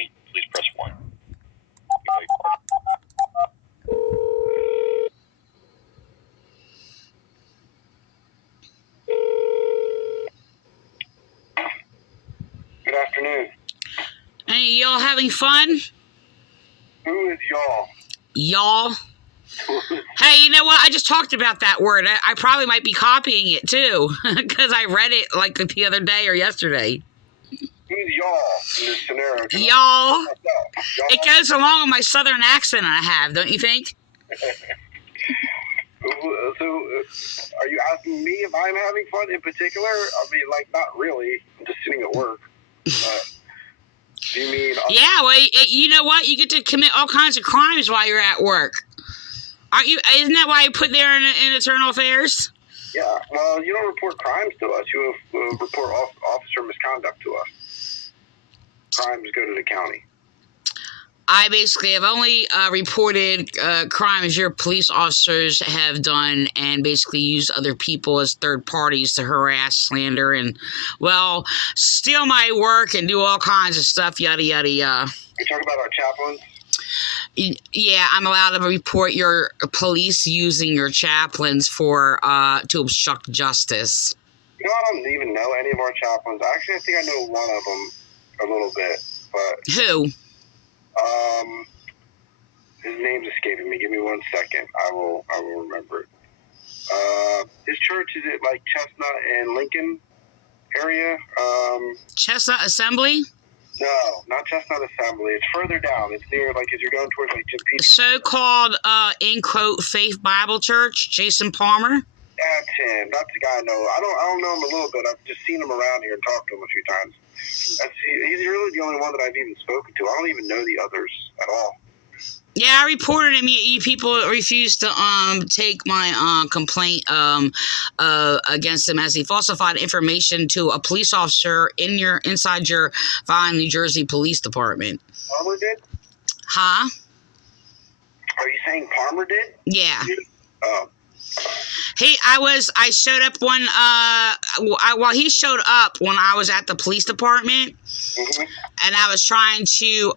emergency, please press 1. Good afternoon. Hey, y'all having fun? Who is y'all? Y'all? Hey, you know what? I just talked about that word. I probably might be copying it too, because I read it like the other day or yesterday. Who's y'all in this scenario? Y'all. Y'all. It goes along with my southern accent I have, don't you think? So, are you asking me if I'm having fun in particular? I mean, like, not really. I'm just sitting at work. Do you mean... Yeah, well, you know what? You get to commit all kinds of crimes while you're at work. Aren't you? Isn't that why you put there in internal affairs? Yeah, well, you don't report crimes to us. You report officer misconduct to us. Crimes go to the county. I basically have only reported crimes your police officers have done and basically used other people as third parties to harass, slander, and, well, steal my work and do all kinds of stuff, yada, yada, yada. You talking about our chaplains? Yeah, I'm allowed to report your police using your chaplains for to obstruct justice. You know, I don't even know any of our chaplains. Actually, I think I know one of them a little bit, but... Who? His name's escaping me. Give me 1 second. I will remember it. His church is at like Chestnut and Lincoln area. Chestnut Assembly? No, not Chestnut Assembly. It's further down. It's near, like, as you're going towards like Jim Peters. So-called in quote Faith Bible Church, Jason Palmer. That's him. That's the guy I know. I don't know him a little bit. I've just seen him around here and talked to him a few times. He's really the only one that I've even spoken to. I don't even know the others at all. Yeah, I reported him. You people refused to take my complaint against him as he falsified information to a police officer inside your Vineland, New Jersey Police Department. Palmer did? Huh? Are you saying Palmer did? Yeah. Oh. I showed up while he showed up when I was at the police department, and I was trying to,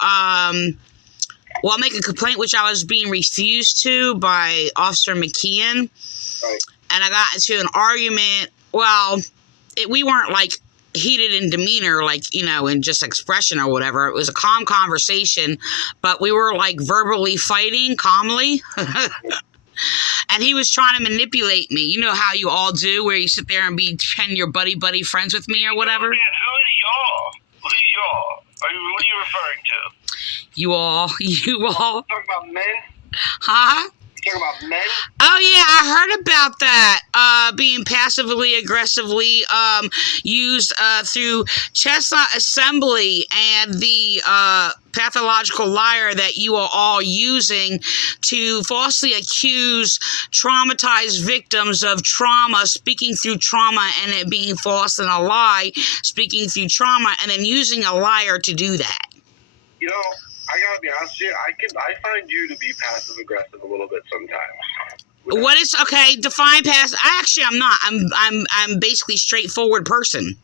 make a complaint, which I was being refused to by Officer McKeon. Right. And I got into an argument. Well, we weren't like heated in demeanor, like, you know, in just expression or whatever. It was a calm conversation, but we were like verbally fighting calmly. And he was trying to manipulate me. You know how you all do, where you sit there and pretend you're buddy friends with me or whatever? Man, who is y'all? Who is y'all? What are you referring to? You all. Talking about men? Huh? You talking about men? Oh, yeah, I heard about that, being passively, aggressively used through Chestnut Assembly and the pathological liar that you are all using to falsely accuse traumatized victims of trauma, speaking through trauma and it being false and a lie, speaking through trauma, and then using a liar to do that. You know, I gotta be honest with you, I find you to be passive aggressive a little bit sometimes. What is okay? Define passive. I'm not. I'm basically straightforward person.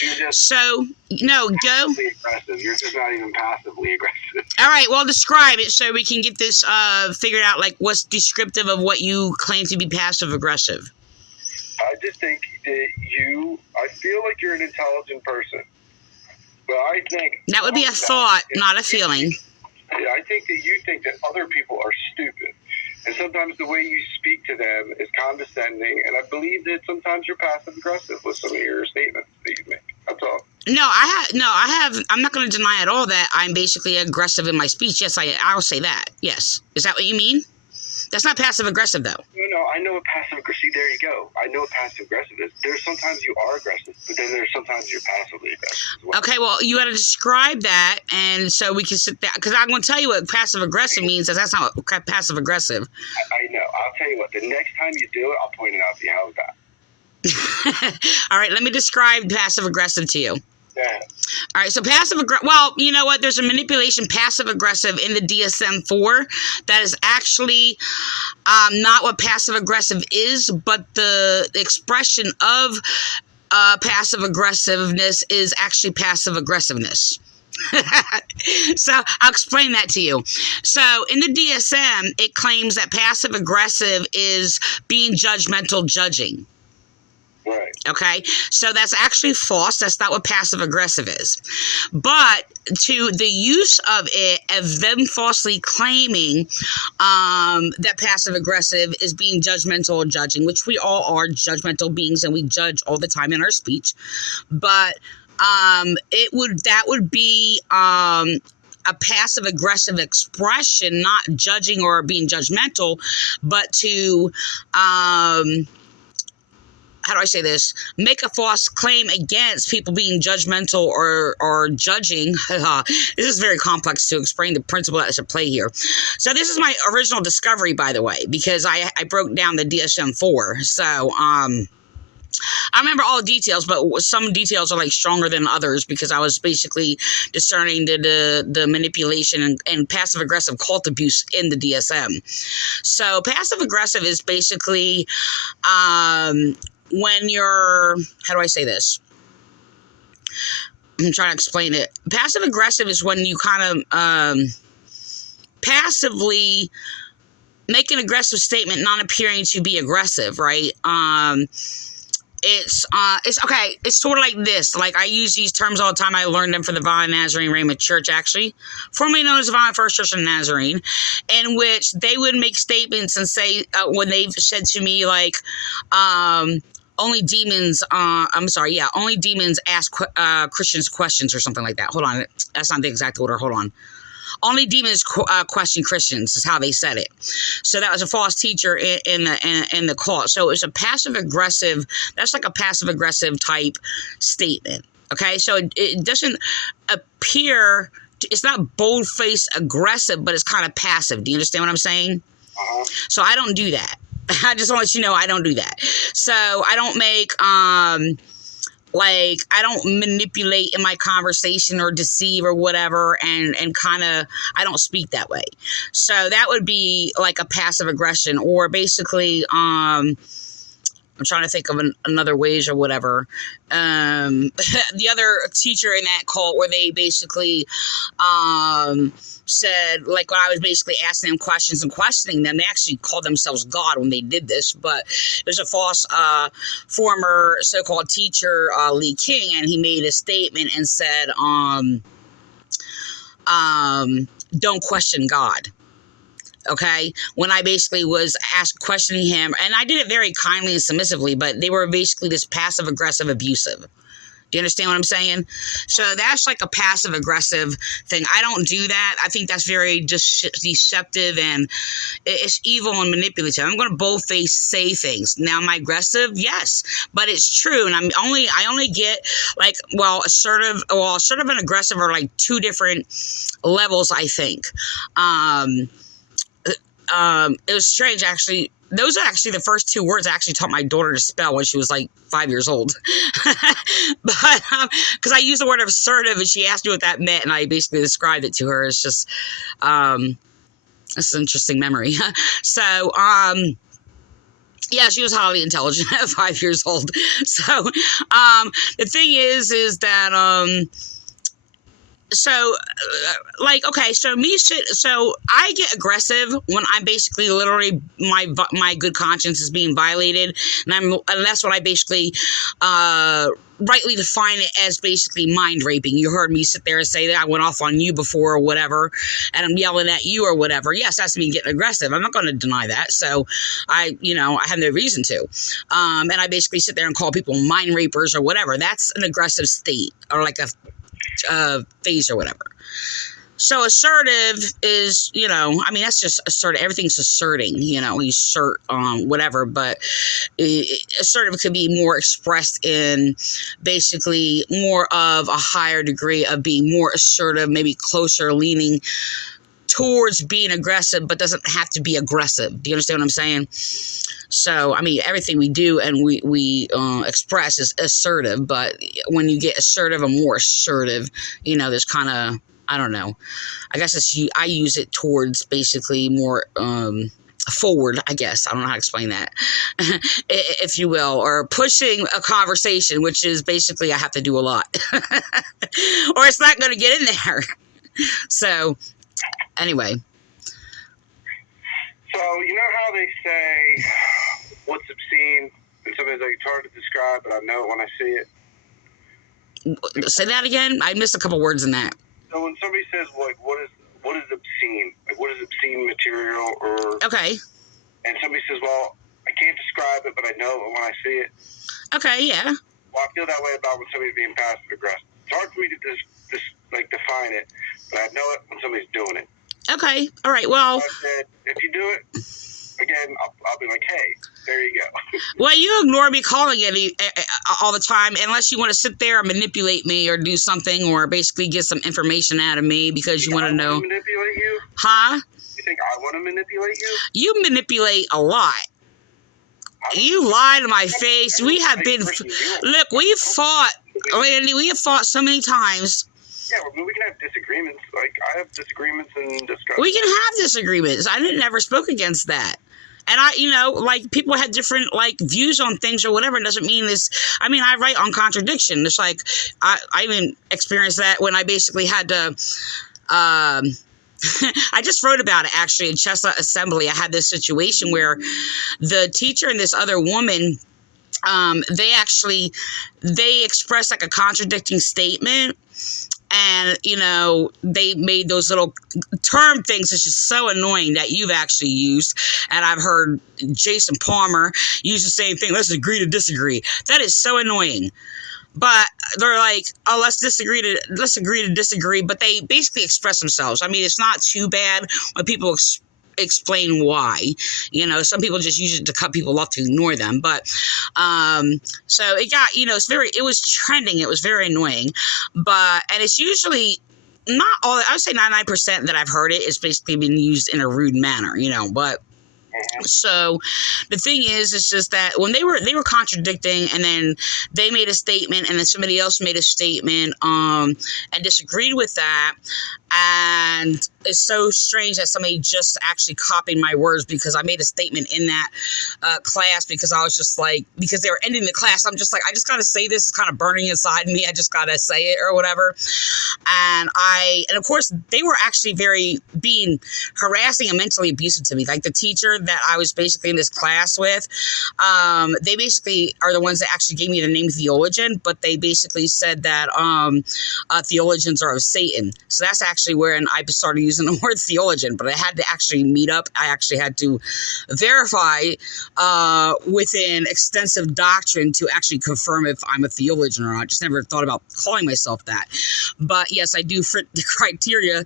You're just so no go. Aggressive. You're just not even passively aggressive. All right. Well, describe it so we can get this figured out. Like, what's descriptive of what you claim to be passive aggressive? I just think that I feel like you're an intelligent person, but I think that would be a thought, not a feeling. I think that you think that other people are stupid. And sometimes the way you speak to them is condescending, and I believe that sometimes you're passive-aggressive with some of your statements that you make. That's all. I'm not going to deny at all that I'm basically aggressive in my speech. Yes, I'll say that. Yes. Is that what you mean? That's not passive-aggressive, though. No, I know what passive-aggressive... See, there you go. I know what passive-aggressive is. There's sometimes you are aggressive, but then there's sometimes you're passively aggressive as well. Okay, well, you got to describe that, and so we can sit there... Because I'm going to tell you what passive-aggressive means. That's not what passive-aggressive. I know. I'll tell you what. The next time you do it, I'll point it out to you. How's that? All right, let me describe passive-aggressive to you. Yeah. All right, so passive-aggressive, well, you know what? There's a manipulation passive-aggressive in the DSM-4 that is actually not what passive-aggressive is, but the expression of passive-aggressiveness is actually passive-aggressiveness. So I'll explain that to you. So in the DSM, it claims that passive aggressive is being judgmental judging. Right. Okay, so that's actually false. That's not what passive aggressive is. But to the use of it, of them falsely claiming that passive aggressive is being judgmental or judging, which we all are judgmental beings and we judge all the time in our speech. But that would be a passive aggressive expression, not judging or being judgmental, but to how do I say this? Make a false claim against people being judgmental or judging. This is very complex to explain the principle that's at play here. So this is my original discovery, by the way, because I broke down the DSM-4. So I remember all the details, but some details are like stronger than others because I was basically discerning the manipulation and passive aggressive cult abuse in the DSM. So passive aggressive is basically when you're, how do I say this? I'm trying to explain it. Passive aggressive is when you kind of passively make an aggressive statement, not appearing to be aggressive, right? It's okay. It's sort of like this. Like I use these terms all the time. I learned them for the Vineland Nazarene Rhema Church, actually, formerly known as the Vineland First Church of Nazarene, in which they would make statements and say when they've said to me like, only demons. Only demons ask Christians questions or something like that. Hold on, that's not the exact order. Hold on. Only demons question Christians is how they said it. So that was a false teacher in the cult. So it's a passive aggressive. That's like a passive aggressive type statement. Okay, so it doesn't appear. It's not bold faced aggressive, but it's kind of passive. Do you understand what I'm saying? So I don't do that. I just want to let you know I don't do that. So I don't make I don't manipulate in my conversation or deceive or whatever, and kind of, I don't speak that way. So that would be like a passive aggression, or basically, I'm trying to think of another ways or whatever. The other teacher in that cult where they basically, said, like when I was basically asking them questions and questioning them, they actually called themselves God when they did this, but there's a false former so-called teacher, Lee King, and he made a statement and said, don't question God. Okay, when I basically was questioning him, and I did it very kindly and submissively, but they were basically this passive aggressive abusive. Do you understand what I'm saying? So that's like a passive aggressive thing. I don't do that. I think that's very deceptive, and it's evil and manipulative. I'm going to boldface say things. Now, am I aggressive? Yes, but it's true. And I only get like, assertive and aggressive are like two different levels, I think. It was strange, actually. Those are actually the first two words I actually taught my daughter to spell when she was like 5 years old. But because I used the word assertive and she asked me what that meant, and I basically described it to her. It's just, it's an interesting memory. So, yeah, she was highly intelligent at 5 years old. So, the thing is that, so I get aggressive when I'm basically literally my good conscience is being violated, and that's what I basically rightly define it as, basically mind raping. You heard me sit there and say that I went off on you before or whatever, and I'm yelling at you or whatever. Yes, that's me getting aggressive. I'm not going to deny that. So I have no reason to. And I basically sit there and call people mind rapers or whatever. That's an aggressive state, or like a phase or whatever. So assertive is, that's just assertive. Everything's asserting, you assert whatever, but assertive could be more expressed in basically more of a higher degree of being more assertive, maybe closer leaning towards being aggressive, but doesn't have to be aggressive. Do you understand what I'm saying? So, everything we do and we express is assertive, but when you get assertive and more assertive, there's kind of, I don't know. I guess I use it towards basically more forward, I guess. I don't know how to explain that, if you will, or pushing a conversation, which is basically I have to do a lot, or it's not going to get in there. So, anyway. So, you know how they say, what's obscene? And somebody's like, it's hard to describe, but I know it when I see it. Say that again? I missed a couple words in that. So when somebody says, like, what is obscene? Like, what is obscene material? Or Okay. And somebody says, well, I can't describe it, but I know it when I see it. Okay, yeah. Well, I feel that way about when somebody's being passive aggressive. It's hard for me to define it, but I know it when somebody's doing it. Okay, all right, well. So I said, if you do it, again, I'll be like, hey, there you go. Well, you ignore me calling it all the time unless you want to sit there and manipulate me or do something or basically get some information out of me because you want to know. Manipulate you? Huh? You think I want to manipulate you? You manipulate a lot. You lie to my face. We have been, look, we fought, Landi, we have fought so many times. Yeah, we can have disagreements. Like, I have disagreements and discussions. We can have disagreements. I never spoke against that. And I, people had different, views on things or whatever. It doesn't mean this. I mean, I write on contradiction. It's like, I even experienced that when I basically had to, I just wrote about it, actually, in Chestnut Assembly. I had this situation where the teacher and this other woman, they expressed, a contradicting statement. And, they made those little term things. It's just so annoying that you've actually used. And I've heard Jason Palmer use the same thing. Let's agree to disagree. That is so annoying. But they're like, oh, let's agree to disagree. But they basically express themselves. I mean, it's not too bad when people explain why. Some people just use it to cut people off, to ignore them. But so it got, it was trending. It was very annoying. And it's usually not all, I would say 99% that I've heard it is basically been used in a rude manner, but so the thing is, it's just that when they were contradicting, and then they made a statement, and then somebody else made a statement, and disagreed with that. And it's so strange that somebody just actually copied my words, because I made a statement in that class, because I was just like, because they were ending the class, I'm just like, I just gotta say this. It's kind of burning inside me. I just gotta say it or whatever. And of course they were actually being harassing and mentally abusive to me. Like the teacher that I was basically in this class with, they basically are the ones that actually gave me the name theologian, but they basically said that theologians are of Satan. So that's actually where I started using the word theologian, but I had to actually meet up. I actually had to verify within extensive doctrine to actually confirm if I'm a theologian or not. I just never thought about calling myself that. But yes, I do fit the criteria,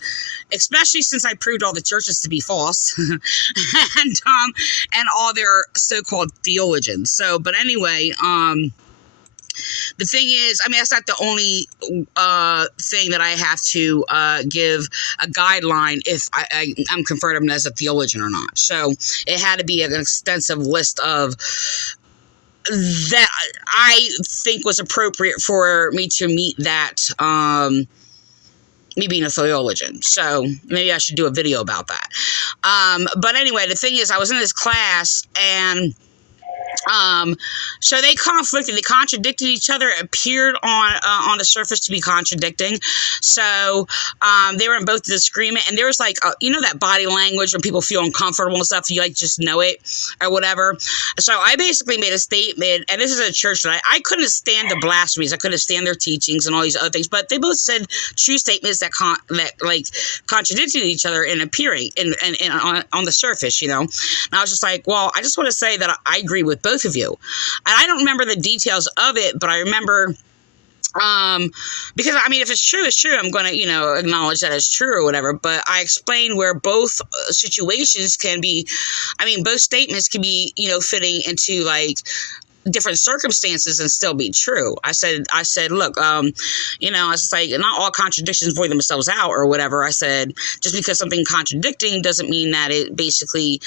especially since I proved all the churches to be false and all their so-called theologians. So, but anyway, the thing is, I mean, that's not the only thing that I have to give a guideline if I'm confirmed as a theologian or not. So it had to be an extensive list of that I think was appropriate for me to meet that, me being a theologian. So maybe I should do a video about that. But anyway, the thing is, I was in this class, and so they conflicted, they contradicted each other. It appeared on the surface to be contradicting. So, they were in both disagreement, and there was that body language when people feel uncomfortable and stuff, you just know it or whatever. So I basically made a statement, and this is a church that I couldn't stand the blasphemies. I couldn't stand their teachings and all these other things, but they both said true statements that contradicted each other in appearing on the surface, And I was just like, well, I just want to say that I agree with both of you. And I don't remember the details of it, but I remember, because I mean, if it's true, it's true. I'm going to, acknowledge that it's true or whatever. But I explained where both situations can be, both statements can be, fitting into different circumstances and still be true. I said, look, you know, it's like not all contradictions void themselves out or whatever. I said, just because something contradicting doesn't mean that it basically,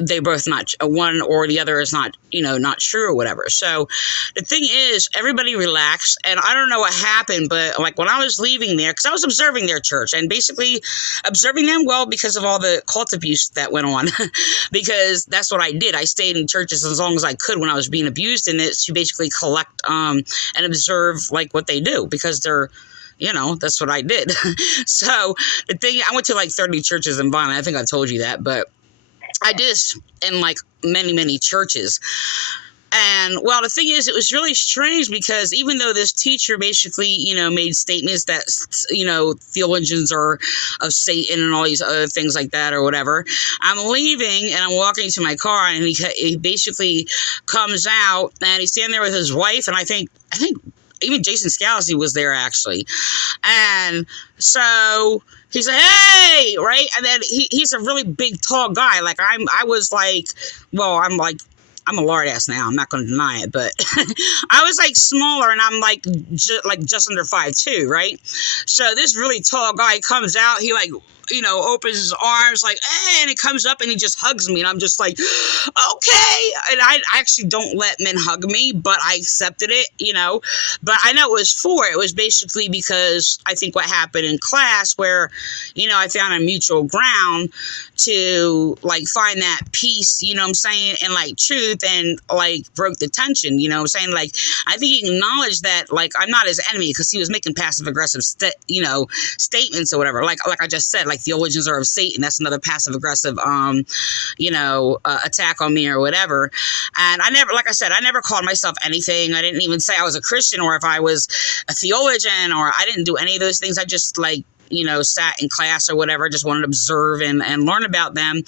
they're both not, one or the other is not, you know, not true or whatever. So the thing is, everybody relax. And I don't know what happened, but like when I was leaving there, because I was observing their church and basically observing them, well, because of all the cult abuse that went on, because that's what I did. I stayed in churches as long as I could when I was being abused in it to basically collect and observe like what they do, because they're, you know, that's what I did. So the thing, I went to like 30 churches in Vineland. I think I've told you that, but I did this in like many churches. And, well, the thing is, it was really strange because even though this teacher basically, you know, made statements that, you know, theologians are of Satan and all these other things like that or whatever, I'm leaving and I'm walking to my car and he basically comes out and he's standing there with his wife, and I think even Jason Scalzi was there actually. And so he's like, hey, right? And then he's a really big, tall guy. Like I was like, well, I'm a lard ass now. I'm not going to deny it, but I was like smaller and I'm like just under 5'2", right? So this really tall guy comes out. He like, you know, opens his arms like, hey, and he comes up and he just hugs me. And I'm just like, okay. And I actually don't let men hug me, but I accepted it, you know. But I know it was basically because I think what happened in class where, you know, I found a mutual ground to like find that peace, you know what I'm saying, and like truth, and like broke the tension, you know what I'm saying. Like I think he acknowledged that like I'm not his enemy because he was making passive aggressive statements or whatever, like I just said, like theologians are of Satan. That's another passive aggressive attack on me or whatever. And I never called myself anything. I didn't even say I was a Christian or if I was a theologian, or I didn't do any of those things. I just like, you know, sat in class or whatever, just wanted to observe and learn about them,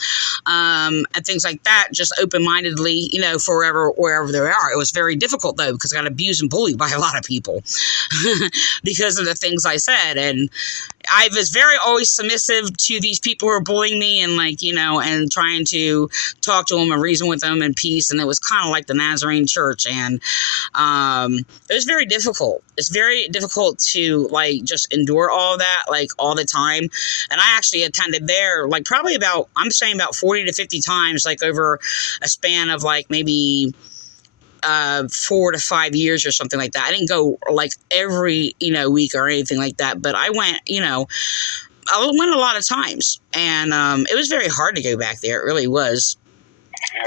and things like that, just open-mindedly, you know, wherever they are. It was very difficult though, because I got abused and bullied by a lot of people because of the things I said. And I was very always submissive to these people who were bullying me and like, you know, and trying to talk to them and reason with them in peace. And it was kind of like the Nazarene church. And it was very difficult. It's very difficult to like just endure all that, like all the time. And I actually attended there like probably about 40 to 50 times, like over a span of like maybe 4 to 5 years or something like that. I didn't go like every, you know, week or anything like that, but I went, you know, I went a lot of times, and it was very hard to go back there. It really was. Yeah.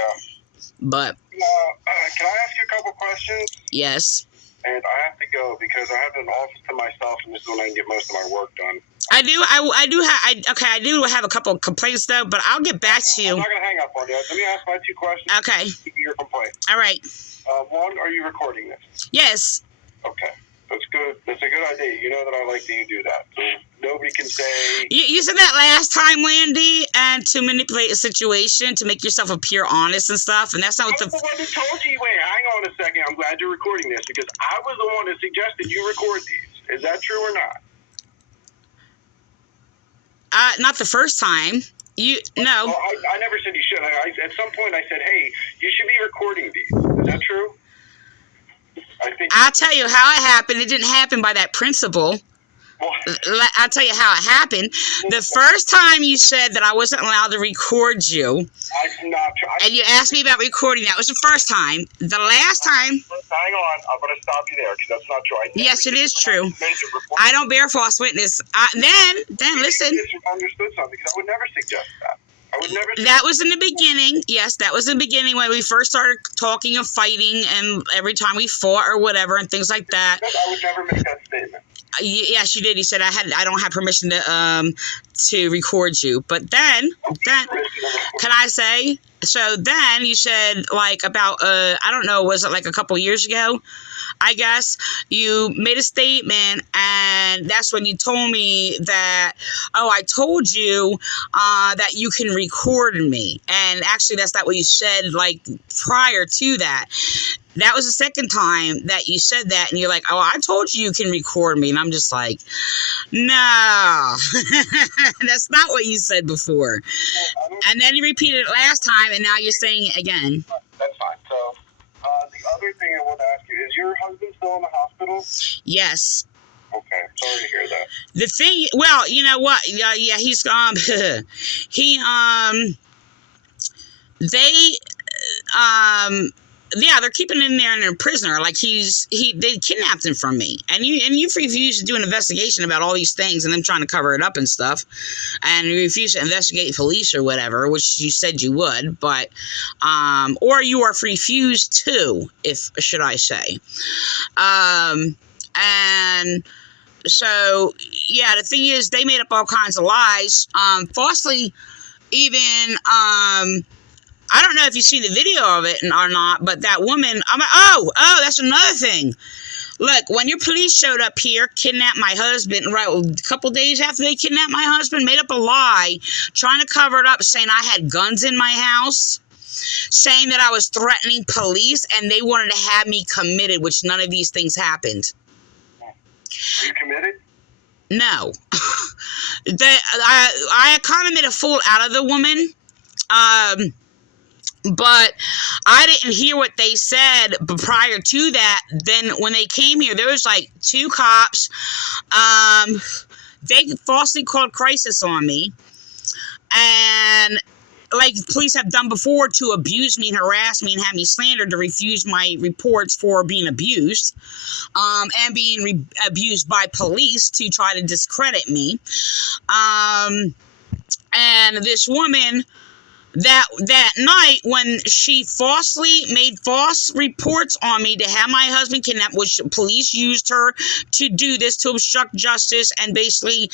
But can I ask you a couple questions? Yes. And I have to go because I have an office to myself, and this is when I can get most of my work done. I do have a couple of complaints though, but I'll get back to you. I'm not gonna hang up on you. Let me ask my 2 questions. Okay. Your complaint. All right. One, are you recording this? Yes. Okay. That's good. That's a good idea. You know that I like that you do that. So nobody can say... You said that last time, Landi, and to manipulate a situation, to make yourself appear honest and stuff, and that's not what I'm the one who told you. Wait, hang on a second. I'm glad you're recording this, because I was the one that suggested you record these. Is that true or not? Not the first time. No. Well, I never said you should. At some point I said, hey, you should be recording these. Is that true? I'll tell you how it happened. It didn't happen by that principle. I'll tell you how it happened. The first time you said that I wasn't allowed to record you, and you asked me about recording, that was the first time. The last time... Hang on. I'm going to stop you there, because that's not true. Yes, it is true. I don't bear false witness. Then listen. You understood something, because I would never suggest that. That was in the beginning. Yes, that was in the beginning when we first started talking and fighting, and every time we fought or whatever and things like that. I would never make that statement. Yes, you did. You said I don't have permission to record you. But then can I say? So then you said like about I don't know, was it like a couple years ago? I guess you made a statement, and that's when you told me that, I told you that you can record me. And actually, that's not what you said, like, prior to that. That was the second time that you said that, and you're like, I told you can record me. And I'm just like, no, that's not what you said before. And then you repeated it last time, and now you're saying it again. That's fine. So, the other thing I want to ask you, is your husband still in the hospital? Yes. Okay, sorry to hear that. The thing, well, you know what? Yeah, he's they're keeping him there and they're a prisoner. Like they kidnapped him from me. And you refused to do an investigation about all these things and them trying to cover it up and stuff. And you refused to investigate police or whatever, which you said you would, but or you are refused to, should I say. And so, yeah, the thing is, they made up all kinds of lies, falsely, even, I don't know if you've seen the video of it or not, but that woman, I'm like, oh, that's another thing. Look, when your police showed up here, kidnapped my husband, right, a couple days after they kidnapped my husband, made up a lie, trying to cover it up, saying I had guns in my house, saying that I was threatening police, and they wanted to have me committed, which none of these things happened. Are you committed? No. I kind of made a fool out of the woman. But I didn't hear what they said prior to that. Then when they came here, there was like 2 cops. They falsely called crisis on me. And like police have done before to abuse me and harass me and have me slandered, to refuse my reports for being abused. And being abused by police to try to discredit me. And this woman, that night, when she falsely made false reports on me to have my husband kidnapped, which police used her to do this, to obstruct justice and basically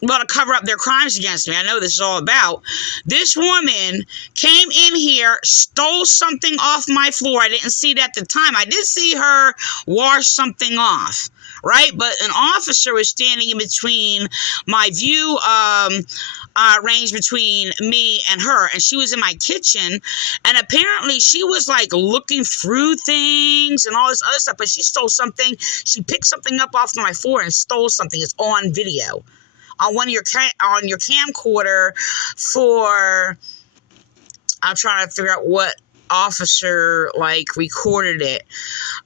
to cover up their crimes against me. I know this is all about. This woman came in here, stole something off my floor. I didn't see it at the time. I did see her wash something off, right? But an officer was standing in between my view range between me and her, and she was in my kitchen, and apparently she was like looking through things and all this other stuff, but she stole something. She picked something up off my floor and stole something. It's on video on your camcorder. For, I'm trying to figure out what officer like recorded it,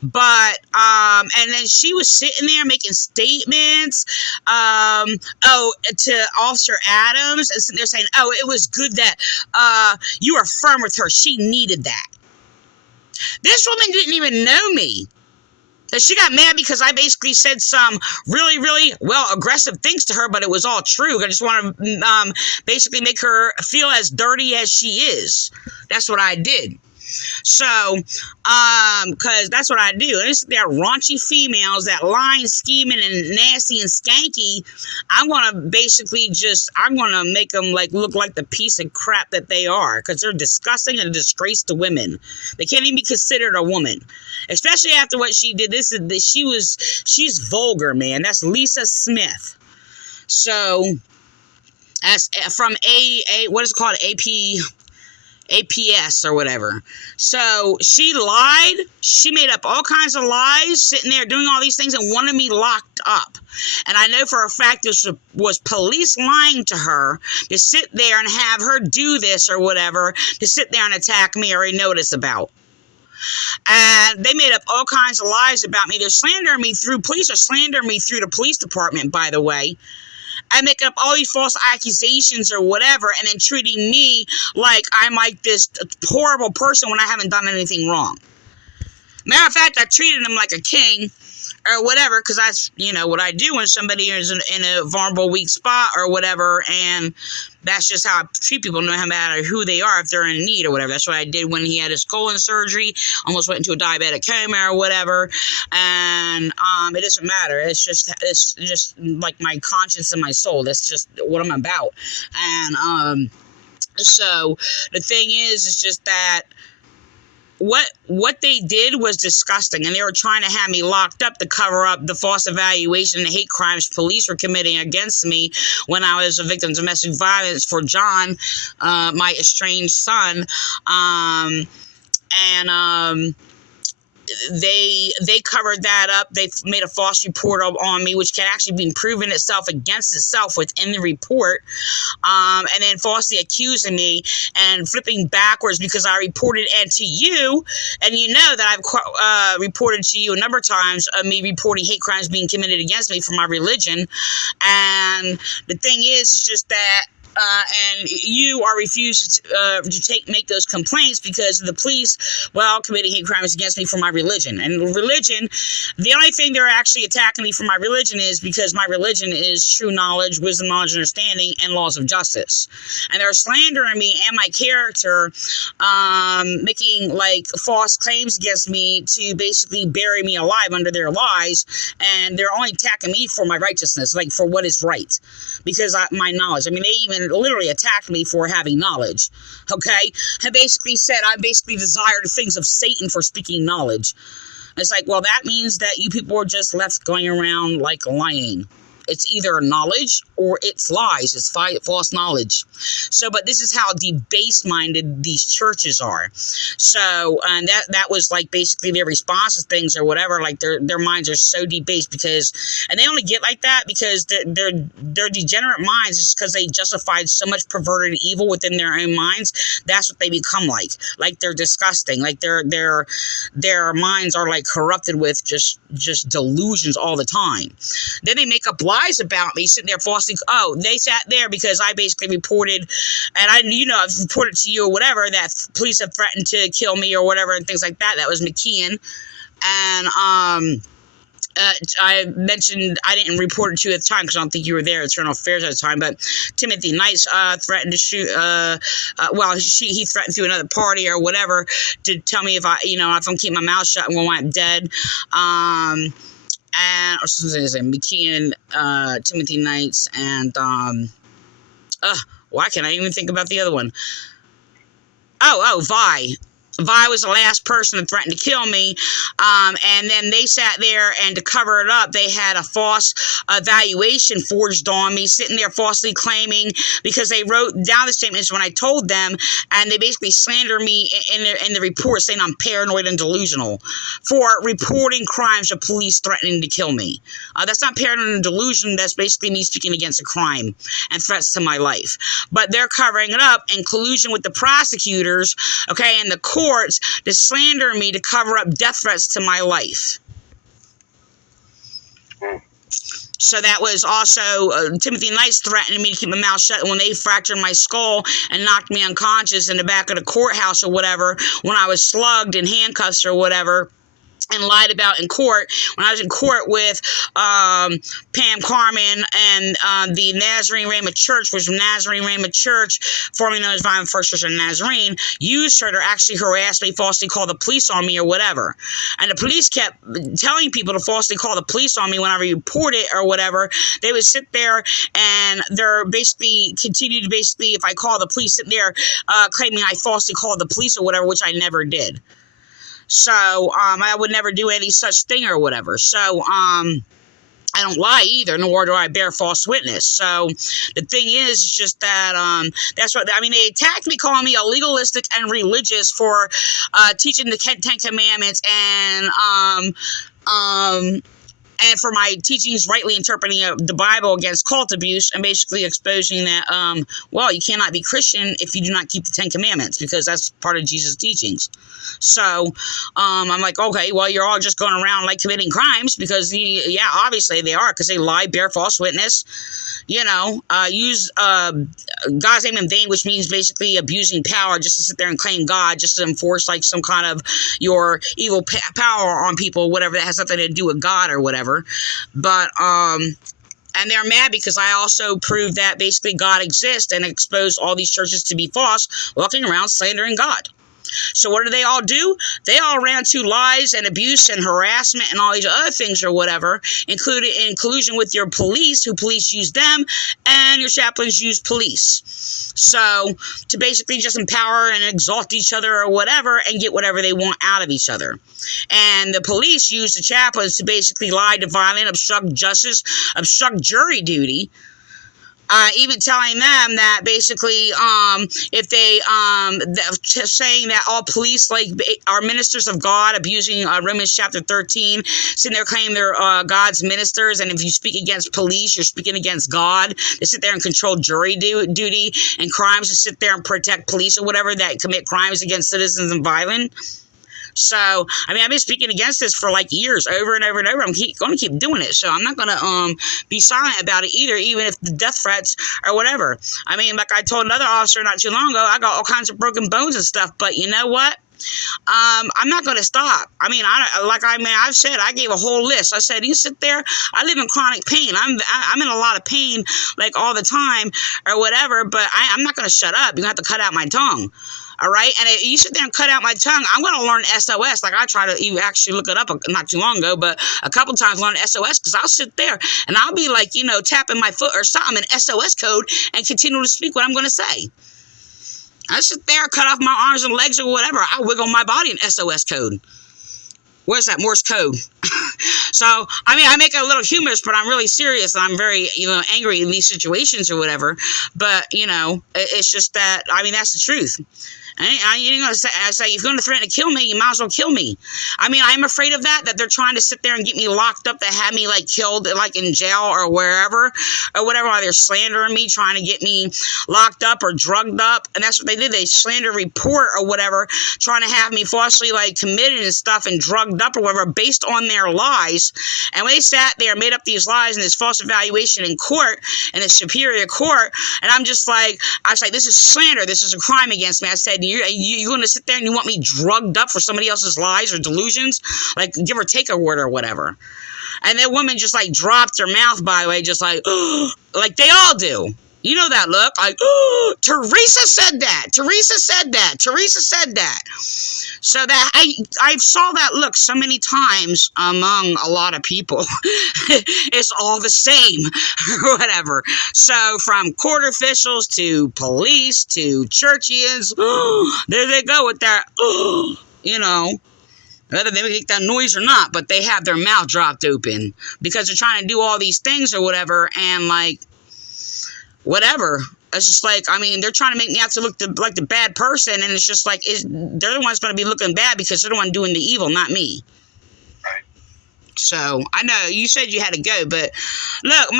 but and then she was sitting there making statements to Officer Adams, and they're saying, oh, it was good that you were firm with her, she needed that. This woman didn't even know me. She got mad because I basically said some really, really, aggressive things to her, but it was all true. I just want to basically make her feel as dirty as she is. That's what I did. So, because that's what I do. And they're raunchy females that lying, scheming, and nasty and skanky. I'm going to basically I'm going to make them look like the piece of crap that they are, because they're disgusting and a disgrace to women. They can't even be considered a woman, especially after what she did. She's vulgar, man. That's Lisa Smith. So, as from what is it called? APS or whatever. So she lied. She made up all kinds of lies, sitting there doing all these things, and wanted me locked up. And I know for a fact this was police lying to her to sit there and have her do this or whatever, to sit there and attack me, or a notice about. And they made up all kinds of lies about me. They're slandering me through police, or slandering me through the police department, by the way. And making up all these false accusations or whatever, and then treating me like I'm like this horrible person when I haven't done anything wrong. Matter of fact, I treated him like a king or whatever, because that's, what I do when somebody is in a vulnerable, weak spot or whatever, and that's just how I treat people, no matter who they are, if they're in need or whatever. That's what I did when he had his colon surgery, almost went into a diabetic coma or whatever, and it doesn't matter. It's just like my conscience and my soul. That's just what I'm about. And so the thing is just that what they did was disgusting, and they were trying to have me locked up to cover up the false evaluation and hate crimes police were committing against me when I was a victim of domestic violence for John, my estranged son, and they covered that up. They made a false report on me, which can actually be proven itself against itself within the report, and then falsely accusing me and flipping backwards because I reported to you, and you know that I've reported to you a number of times of me reporting hate crimes being committed against me for my religion. And the thing is just that and you are refused to make those complaints because of the police, committing hate crimes against me for my religion. And religion, the only thing they're actually attacking me for my religion is because my religion is true knowledge, wisdom, knowledge, understanding, and laws of justice. And they're slandering me and my character, making like false claims against me to basically bury me alive under their lies. And they're only attacking me for my righteousness, like for what is right, because my knowledge. I mean, they even literally attacked me for having knowledge, okay? And basically said I basically desire the things of Satan for speaking knowledge. It's like, well, that means that you people are just left going around like lying. It's either knowledge or it's lies. It's false knowledge. So, but this is how debased-minded these churches are. So, and that was like basically their response to things or whatever. Like their minds are so debased because, and they only get like that because their degenerate minds is because they justified so much perverted evil within their own minds. That's what they become like. Like they're disgusting. Like their minds are like corrupted with just delusions all the time. Then they make up lies about me, sitting there falsely. Oh, they sat there because I basically reported, and I've reported to you or whatever that police have threatened to kill me or whatever and things like that. That was McKeon, and I mentioned I didn't report it to you at the time because I don't think you were there at Internal Affairs at the time. But Timothy Knights threatened to shoot. He threatened through another party or whatever to tell me if I'm keeping my mouth shut, I'm going to wind up dead. And or something like McKeon, Timothy Knights, and why can't I even think about the other one? Vi. Vi was the last person that threatened to kill me, and then they sat there, and to cover it up, they had a false evaluation forged on me, sitting there falsely claiming, because they wrote down the statements when I told them, and they basically slander me in the report, saying I'm paranoid and delusional for reporting crimes of police threatening to kill me. That's not paranoid and delusion. That's basically me speaking against a crime and threats to my life. But they're covering it up in collusion with the prosecutors, okay, and the courts to slander me to cover up death threats to my life. So that was also Timothy Knights threatening me to keep my mouth shut when they fractured my skull and knocked me unconscious in the back of the courthouse or whatever when I was slugged in handcuffs or whatever. And lied about in court when I was in court with Pam Carmen and the Nazarene Rhema Church, which was Nazarene Rhema Church, formerly known as Vineland First Church of Nazarene, used her to actually harass me, falsely call the police on me or whatever. And the police kept telling people to falsely call the police on me when I reported or whatever. They would sit there and they're basically continued to basically, if I call the police, sit there claiming I falsely called the police or whatever, which I never did. So, I would never do any such thing or whatever. So, I don't lie either, nor do I bear false witness. So, the thing is just that, that's what, they attacked me, calling me a legalistic and religious for, teaching the Ten Commandments and for my teachings rightly interpreting the Bible against cult abuse and basically exposing that, you cannot be Christian if you do not keep the 10 Commandments because that's part of Jesus' teachings. So, I'm like, okay, well, you're all just going around like committing crimes because, obviously they are because they lie, bear false witness, use God's name in vain, which means basically abusing power just to sit there and claim God, just to enforce like some kind of your evil power on people, whatever that has nothing to do with God or whatever. But, and they're mad because I also proved that basically God exists and exposed all these churches to be false, walking around slandering God. So what do? They all ran to lies and abuse and harassment and all these other things or whatever, included in collusion with your police, who police use them, and your chaplains use police. So to basically just empower and exalt each other or whatever and get whatever they want out of each other. And the police use the chaplains to basically lie to violence, obstruct justice, obstruct jury duty, even telling them that basically, if they, saying that all police like are ministers of God, abusing Romans chapter 13, sitting there claiming they're God's ministers, and if you speak against police, you're speaking against God. They sit there and control jury duty and crimes to sit there and protect police or whatever that commit crimes against citizens and violent. So, I mean, I've been speaking against this for like years, over and over and over. I'm going to keep doing it. So I'm not going to be silent about it either, even if the death threats or whatever. I mean, like I told another officer not too long ago, I got all kinds of broken bones and stuff. But you know what? I'm not going to stop. I mean, I've said, I gave a whole list. I said, you sit there. I live in chronic pain. I'm in a lot of pain, like all the time or whatever. But I'm not going to shut up. You have to cut out my tongue. All right. And if you sit there and cut out my tongue, I'm going to learn SOS. Like I tried to even actually look it up not too long ago, but a couple times learn SOS, because I'll sit there and I'll be like, tapping my foot or something in SOS code and continue to speak what I'm going to say. I sit there, cut off my arms and legs or whatever. I wiggle my body in SOS code. Where's that Morse code? So, I mean, I make it a little humorous, but I'm really serious, and I'm very, angry in these situations or whatever. But, it's just that, I mean, that's the truth. You're going to say, if you're going to threaten to kill me, you might as well kill me. I mean, I'm afraid of that they're trying to sit there and get me locked up, that have me, like, killed, like, in jail or wherever, or whatever, while they're slandering me, trying to get me locked up or drugged up. And that's what they did. They slander report or whatever, trying to have me falsely, like, committed and stuff and drugged up or whatever, based on their lies. And when they sat there, made up these lies and this false evaluation in court, in a superior court, and I was like, this is slander. This is a crime against me. I said, you're going to sit there and you want me drugged up for somebody else's lies or delusions? Like, give or take a word or whatever. And that woman just, like, dropped her mouth, by the way, just like, like they all do. You know that look? Like, Teresa said that. Teresa said that. Teresa said that. So that I saw that look so many times among a lot of people. It's all the same or whatever. So from court officials to police to churchians, there they go with that, whether they make that noise or not, but they have their mouth dropped open because they're trying to do all these things or whatever, and like, whatever. It's just like, I mean, they're trying to make me out to look like the bad person, and it's just like, they're the ones going to be looking bad because they're the one doing the evil, not me. Right. So, I know, you said you had to go, but look,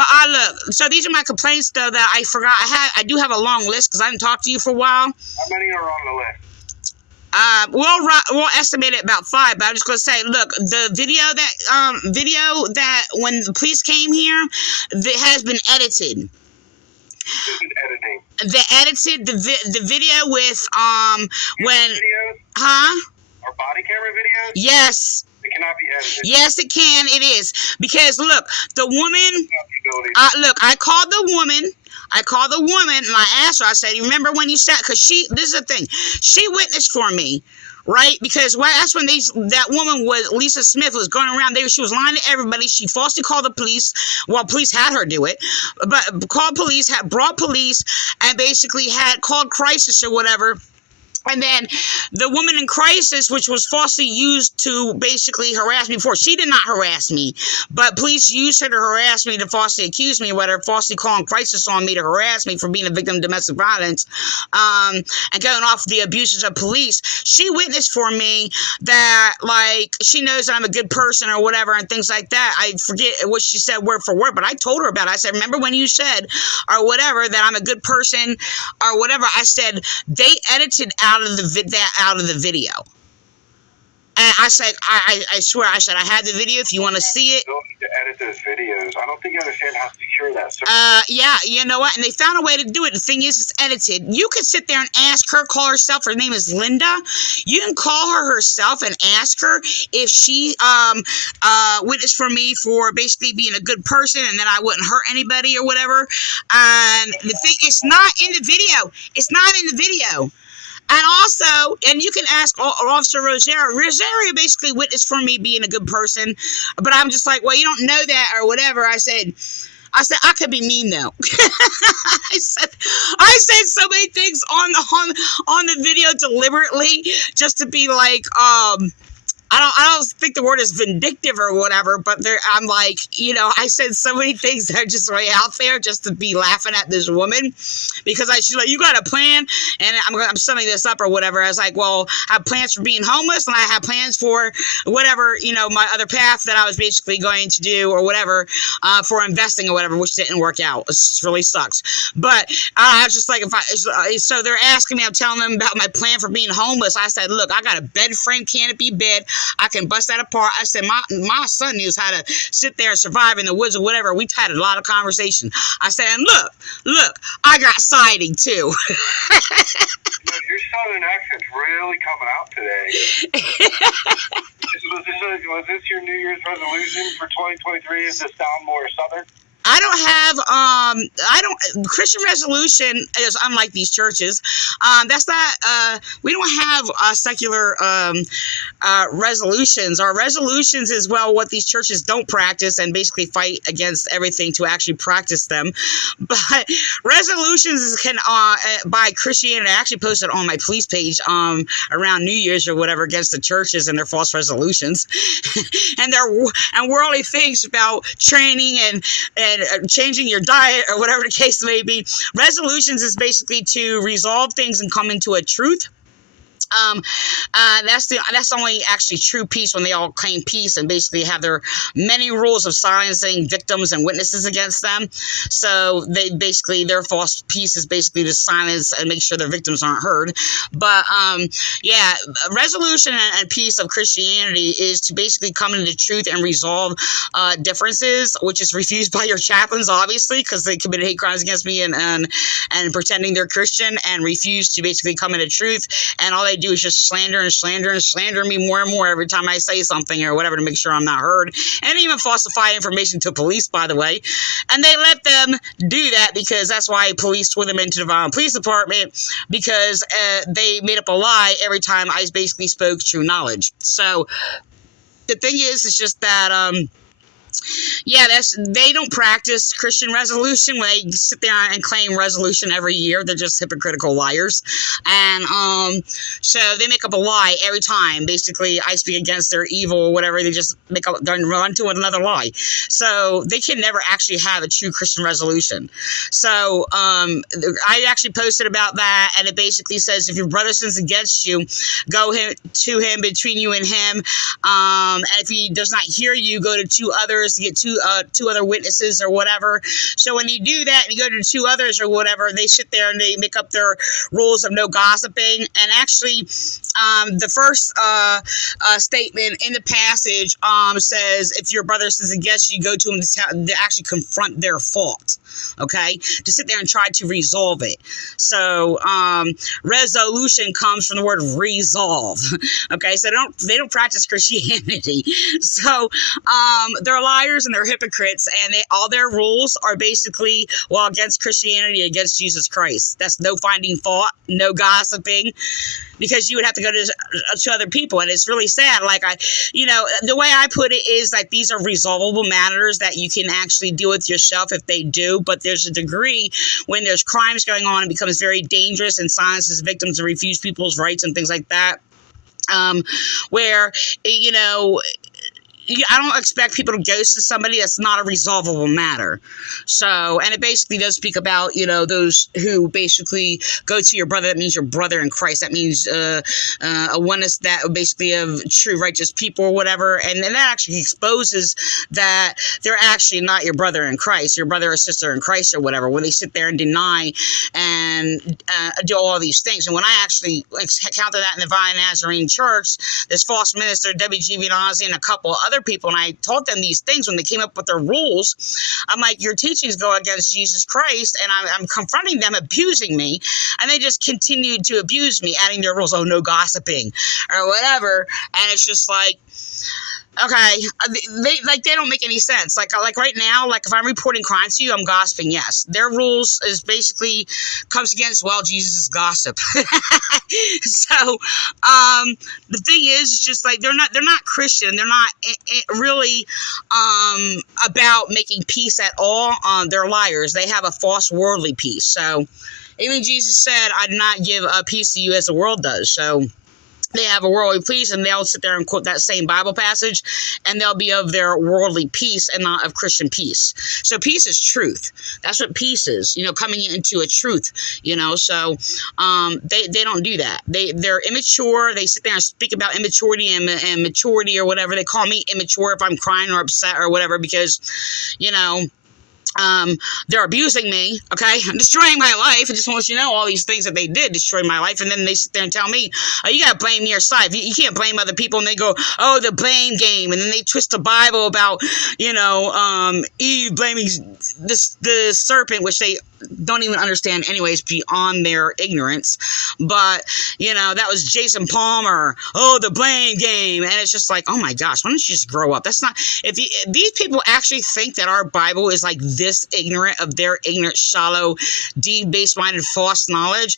so these are my complaints, though, that I forgot. I do have a long list because I haven't talked to you for a while. How many are on the list? We'll estimate it about 5, but I'm just going to say, look, the video that when the police came here, that has been edited. Editing. They edited the video with when videos? Huh? Our body camera videos? Yes. It cannot be edited. Yes, it can. It is, because look, the woman. Look, I called the woman, and I asked her. I said, "You remember when you said?" Because this is the thing. She witnessed for me. Right? Because that's when that woman Lisa Smith was going around there. She was lying to everybody. She falsely called the police. Well, police had her do it. But called police, brought police, and basically had called crisis or whatever. And then the woman in crisis, which was falsely used to basically harass me before. She did not harass me, but police used her to harass me, to falsely accuse me, whether falsely calling crisis on me to harass me for being a victim of domestic violence, and going off the abuses of police. She witnessed for me that, like, she knows that I'm a good person or whatever and things like that. I forget what she said word for word, but I told her about it. I said, remember when you said or whatever that I'm a good person or whatever? I said, they edited out of the video. And I said, I swear, I said, I had the video if you want to see it. You don't need to edit those videos. I don't think you understand how secure that. Yeah, you know what? And they found a way to do it. The thing is, it's edited. You could sit there and ask her, call herself. Her name is Linda. You can call her herself and ask her if she witnessed for me for basically being a good person and that I wouldn't hurt anybody or whatever. And the thing, it's not in the video. It's not in the video. And also, and you can ask Officer Rosario. Rosario basically witnessed for me being a good person, but I'm just like, well, you don't know that or whatever. I said, I could be mean though. I said so many things on the video deliberately just to be like, I don't think the word is vindictive or whatever, but I'm like, I said so many things that are just way out there just to be laughing at this woman, because she's like, you got a plan, and I'm summing this up or whatever. I was like, well, I have plans for being homeless, and I have plans for whatever, my other path that I was basically going to do or whatever, for investing or whatever, which didn't work out. It really sucks. But I was just like, so they're asking me, I'm telling them about my plan for being homeless. I said, look, I got a bed frame canopy bed. I can bust that apart. I said, my son knows how to sit there and survive in the woods or whatever. We had a lot of conversation. I said, and look, I got siding too. Your southern accent's really coming out today. Was this your New Year's resolution for 2023? Is to sound more southern? Christian resolution is unlike these churches. That's not, we don't have secular resolutions. Our resolutions is, what these churches don't practice and basically fight against everything to actually practice them. But resolutions can, by Christianity, I actually posted on my police page around New Year's or whatever against the churches and their false resolutions and worldly things about training and changing your diet or whatever the case may be. Resolutions is basically to resolve things and come into a truth. That's the only actually true peace, when they all claim peace and basically have their many rules of silencing victims and witnesses against them. So their false peace is basically to silence and make sure their victims aren't heard. But resolution and peace of Christianity is to basically come into truth and resolve differences, which is refused by your chaplains, obviously, because they committed hate crimes against me and pretending they're Christian and refuse to basically come into truth, and all they do is just slander me more and more every time I say something or whatever to make sure I'm not heard, and even falsify information to police, by the way. And they let them do that because that's why police threw them into the Vineland Police Department, because they made up a lie every time I basically spoke true knowledge. So the thing is just that they don't practice Christian resolution when they sit there and claim resolution every year. They're just hypocritical liars. And so they make up a lie every time. Basically, I speak against their evil or whatever. They just run to another lie. So they can never actually have a true Christian resolution. So I actually posted about that, and it basically says, if your brother sins against you, go to him, between you and him. And if he does not hear you, go to two others to get two other witnesses or whatever. So when you do that and you go to two others or whatever, they sit there and they make up their rules of no gossiping. And actually, the first statement in the passage says, if your brother sins against you, go to him to actually confront their fault. Okay, to sit there and try to resolve it. So resolution comes from the word resolve. Okay, so they don't practice Christianity. So they're liars and they're hypocrites, and all their rules are basically against Christianity, against Jesus Christ. That's no finding fault, no gossiping, because you would have to go to other people, and it's really sad. Like the way I put it is like these are resolvable matters that you can actually deal with yourself if they do, but there's a degree when there's crimes going on, it becomes very dangerous and silences victims and refuse people's rights and things like that. Where I don't expect people to ghost to somebody. That's not a resolvable matter. So, and it basically does speak about, those who basically go to your brother. That means your brother in Christ. That means a oneness that basically of true righteous people or whatever. And that actually exposes that they're actually not your brother in Christ, your brother or sister in Christ or whatever, when they sit there and deny and do all these things. And when I actually encountered that in the Divine Nazarene Church, this false minister, W.G. Vineland, and a couple other people, and I taught them these things when they came up with their rules. I'm like, your teachings go against Jesus Christ, and I'm confronting them abusing me, and they just continued to abuse me, adding their rules, no gossiping or whatever. And it's just like, okay, they don't make any sense. Like right now, like if I'm reporting crimes to you, I'm gossiping. Yes, their rules is basically comes against Jesus is gossip. So the thing is, it's just like they're not Christian. They're not really about making peace at all. They're liars. They have a false worldly peace. So even Jesus said, "I do not give peace to you as the world does." So they have a worldly peace, and they'll sit there and quote that same Bible passage, and they'll be of their worldly peace and not of Christian peace. So peace is truth. That's what peace is, coming into a truth, So they don't do that. They're immature. They sit there and speak about immaturity and maturity or whatever. They call me immature if I'm crying or upset or whatever because, they're abusing me, okay? I'm destroying my life. I just want you to know all these things that they did destroy my life, and then they sit there and tell me, oh, you gotta blame your side. You can't blame other people, and they go, oh, the blame game, and then they twist the Bible about, Eve blaming the serpent, which they don't even understand anyways beyond their ignorance. But, that was Jason Palmer. Oh, the blame game. And it's just like, oh my gosh, why don't you just grow up? That's not, if these people actually think that our Bible is like this ignorant of their ignorant, shallow, deep, base-minded, false knowledge,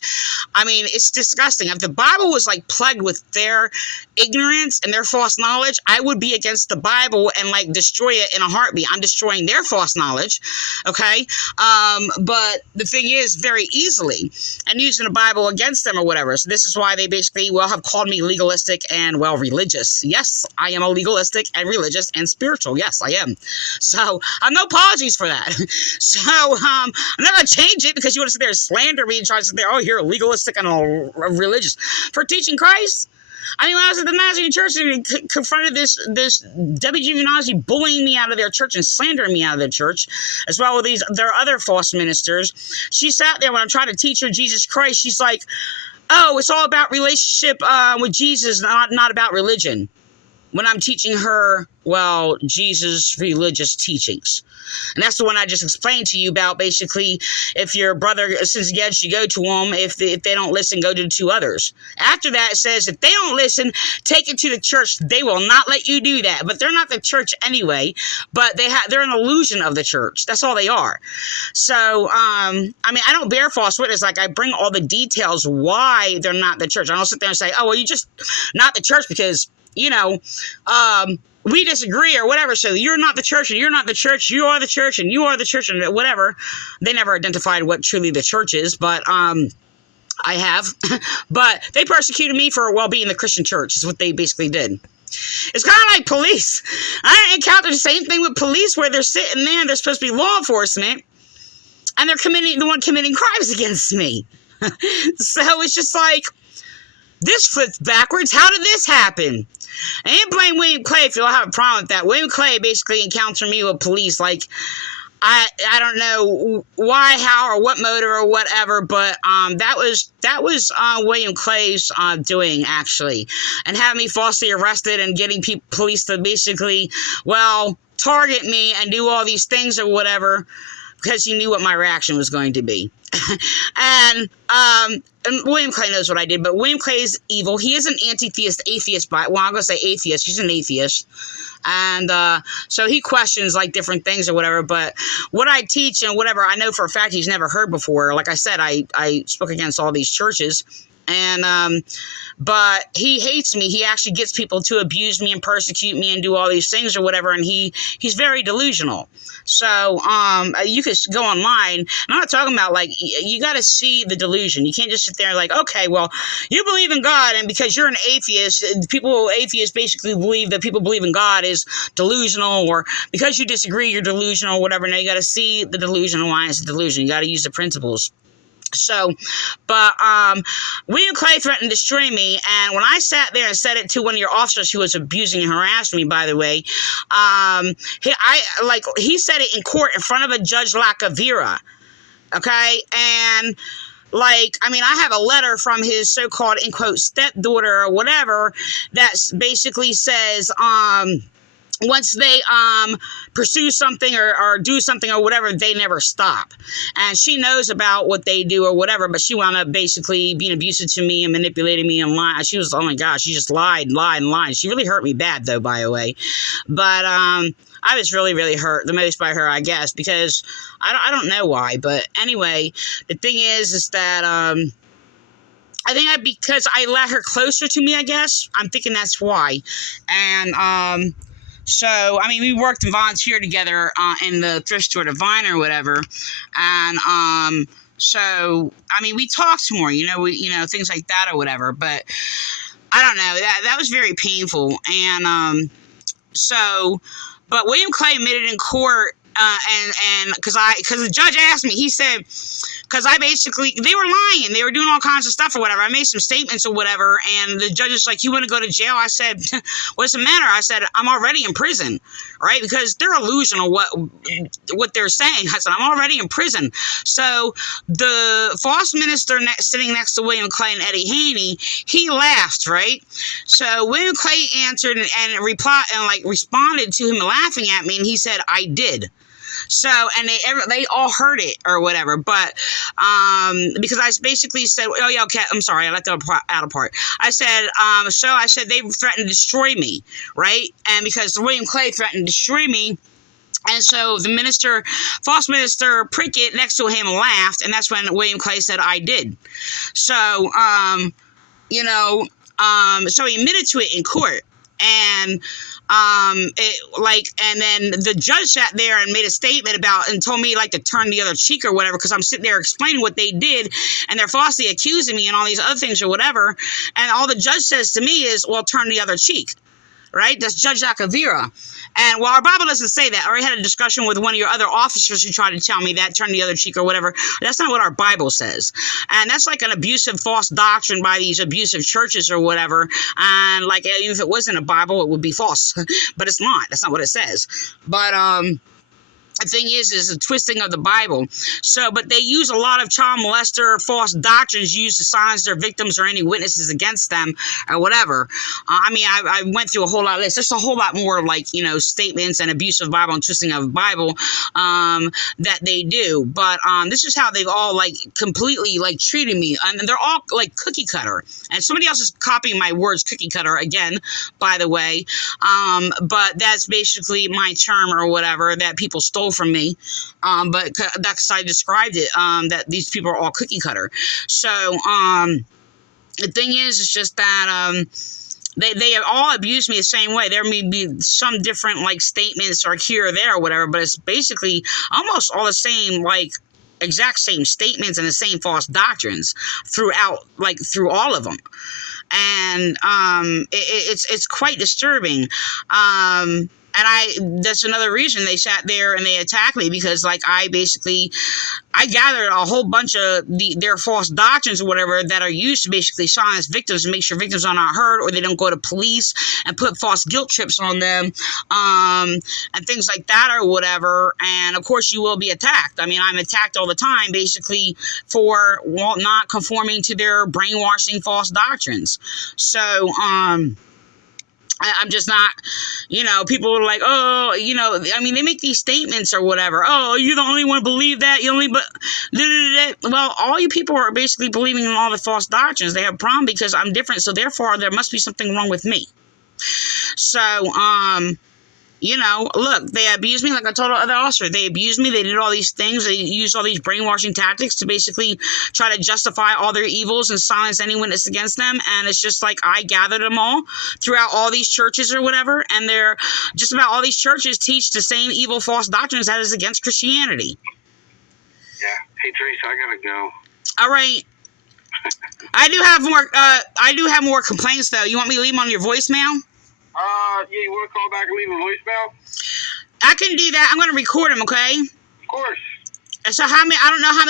I mean, it's disgusting. If the Bible was like plagued with their ignorance and their false knowledge, I would be against the Bible and like destroy it in a heartbeat. I'm destroying their false knowledge, okay? But the thing is, very easily, and using the Bible against them or whatever. So this is why they basically, have called me legalistic and, religious. Yes, I am a legalistic and religious and spiritual. Yes, I am. So I have no apologies for that. So I'm not going to change it because you want to sit there and slander me and try to sit there, oh, you're legalistic and religious for teaching Christ. I mean, when I was at the Nazarene church and confronted this WG Nazi bullying me out of their church and slandering me out of their church, as well as their other false ministers, she sat there when I'm trying to teach her Jesus Christ. She's like, oh, it's all about relationship with Jesus, not about religion. When I'm teaching her, Jesus' religious teachings. And that's the one I just explained to you about, basically, if your brother sins against you, go to them. If they don't listen, go to the 2 others. After that, it says, if they don't listen, take it to the church. They will not let you do that. But they're not the church anyway. But they're an illusion of the church. That's all they are. So, I don't bear false witness. Like, I bring all the details why they're not the church. I don't sit there and say, oh, well, you're just not the church because, we disagree or whatever, so you're not the church and you're not the church, you are the church and you are the church and whatever. They never identified what truly the church is, but I have. But they persecuted me for, being the Christian church is what they basically did. It's kind of like police. I encountered the same thing with police where they're sitting there and they're supposed to be law enforcement and they're committing crimes against me. So it's just like, this flipped backwards. How did this happen? I didn't blame William Clay if you'll have a problem with that. William Clay basically encountered me with police. Like, I don't know why, how, or what motive or whatever, but that was William Clay's doing, actually, and having me falsely arrested and getting police to basically, target me and do all these things or whatever because he knew what my reaction was going to be. And William Clay knows what I did, but William Clay is evil. He is an atheist, I'm going to say atheist. He's an atheist. And so he questions like different things or whatever, but what I teach and whatever, I know for a fact he's never heard before. Like I said, I spoke against all these churches. And, but he hates me. He actually gets people to abuse me and persecute me and do all these things or whatever. And he's very delusional. So, you could go online. I'm not talking about like, you got to see the delusion. You can't just sit there and like, okay, well, you believe in God. And because you're an atheist, atheists basically believe that people believe in God is delusional, or because you disagree, you're delusional or whatever. Now you got to see the delusion and why it's a delusion. You got to use the principles. So, but William Clay threatened to destroy me, and when I sat there and said it to one of your officers who was abusing and harassing me, by the way, he said it in court in front of a Judge Lacavera, okay, and I have a letter from his so-called, in quote, stepdaughter or whatever that basically says, once they pursue something or do something or whatever, they never stop. And she knows about what they do or whatever, but she wound up basically being abusive to me and manipulating me and lying. She was, oh my gosh, she just lied. She really hurt me bad, though, by the way. But I was really, really hurt the most by her, I guess, because I don't know why. But anyway, the thing is that I think because I let her closer to me, I guess. I'm thinking that's why. And so, we worked and volunteered together in the thrift store, the Vine or whatever. And so, we talked more, things like that or whatever. But I don't know. That was very painful. And so, but William Clay admitted in court, and because the judge asked me, he said, because I basically, they were lying, they were doing all kinds of stuff or whatever. I made some statements or whatever, and the judge is like, you want to go to jail? I said, what's the matter? I said, I'm already in prison, right? Because they're illusional what they're saying. I said, I'm already in prison. So the false minister sitting next to William Clay and Eddie Haney, he laughed, right? So William Clay answered and replied and like responded to him laughing at me, and he said, I did. So, and they all heard it or whatever, but, because I basically said, oh yeah, okay, I'm sorry, I left that out of part. I said, they threatened to destroy me, right? And because William Clay threatened to destroy me, and so the false minister Prickett next to him laughed, and that's when William Clay said, I did. So, so he admitted to it in court. And and then the judge sat there and made a statement and told me like to turn the other cheek or whatever, because I'm sitting there explaining what they did, and they're falsely accusing me and all these other things or whatever, and all the judge says to me is, well, turn the other cheek. Right? That's Judge Acavira. And while our Bible doesn't say that, I already had a discussion with one of your other officers who tried to tell me that, turn the other cheek or whatever. That's not what our Bible says. And that's like an abusive false doctrine by these abusive churches or whatever. And like, even if it wasn't a Bible, it would be false. But it's not. That's not what it says. But, the thing is a twisting of the Bible. So, but they use a lot of child molester false doctrines used to silence their victims or any witnesses against them or whatever. I went through a whole lot of this. There's a whole lot more like, statements and abuse of Bible and twisting of the Bible, that they do. But, this is how they've all like completely like treated me. And they're all like cookie cutter. And somebody else is copying my words, cookie cutter, again, by the way. But that's basically my term or whatever that people stole from me, but that's how I described it, that these people are all cookie cutter. So the thing is, it's just that they all abuse me the same way. There may be some different like statements or here or there or whatever, but it's basically almost all the same, like exact same statements and the same false doctrines through all of them. And it's quite disturbing. And that's another reason they sat there and they attacked me, because like I gathered a whole bunch of their false doctrines or whatever that are used to basically silence victims and make sure victims are not heard, or they don't go to police and put false guilt trips on them, and things like that or whatever. And of course you will be attacked. I mean, I'm attacked all the time basically for not conforming to their brainwashing false doctrines. So, I'm just not, people are like, oh, they make these statements or whatever. Oh, you're the only one to believe that. Well, all you people are basically believing in all the false doctrines. They have a problem because I'm different. So therefore, there must be something wrong with me. So, look, they abused me like I told the other officer. They abused me. They did all these things. They used all these brainwashing tactics to basically try to justify all their evils and silence any witness against them. And it's just like I gathered them all throughout all these churches or whatever. And they're just about all these churches teach the same evil false doctrines that is against Christianity. Yeah. Hey, Trace, I gotta go. All right. I do have more complaints though. You want me to leave them on your voicemail? Yeah, you want to call back and leave a voicemail? I can do that. I'm going to record them, okay? Of course. So I don't know how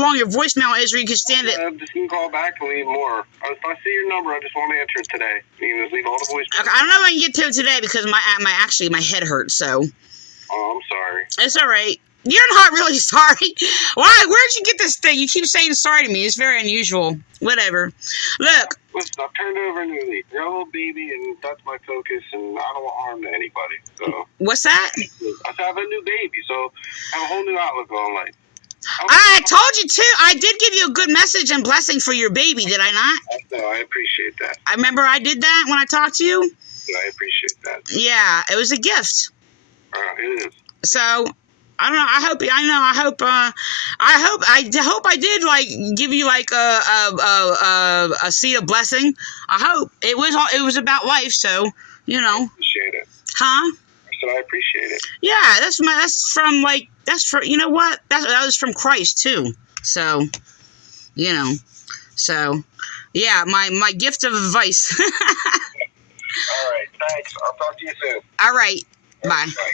long your voicemail is, or you can stand it. Just can call back and leave more. If I see your number, I just want to answer it today. You can just leave all the voicemails. Okay, I don't know if I can get to it today because my head hurts, so. Oh, I'm sorry. It's all right. You're not really sorry. Why? Where'd you get this thing? You keep saying sorry to me. It's very unusual. Whatever. Look. Listen, I've turned over a new leaf. You're a little baby, and that's my focus, and I don't want harm to anybody. So. What's that? I have a new baby, so I have a whole new outlook on life. I told you too. I did give you a good message and blessing for your baby, did I not? No, I appreciate that. I remember I did that when I talked to you. Yeah, I appreciate that. Yeah, it was a gift. It is. So. I don't know. I hope I did like give you like a seed of blessing. I hope it was about life. So I appreciate it. Huh? I said I appreciate it. Yeah, that was from Christ too. So, so Yeah, my gift of advice. All right, thanks. I'll talk to you soon. All right. Bye. Bye.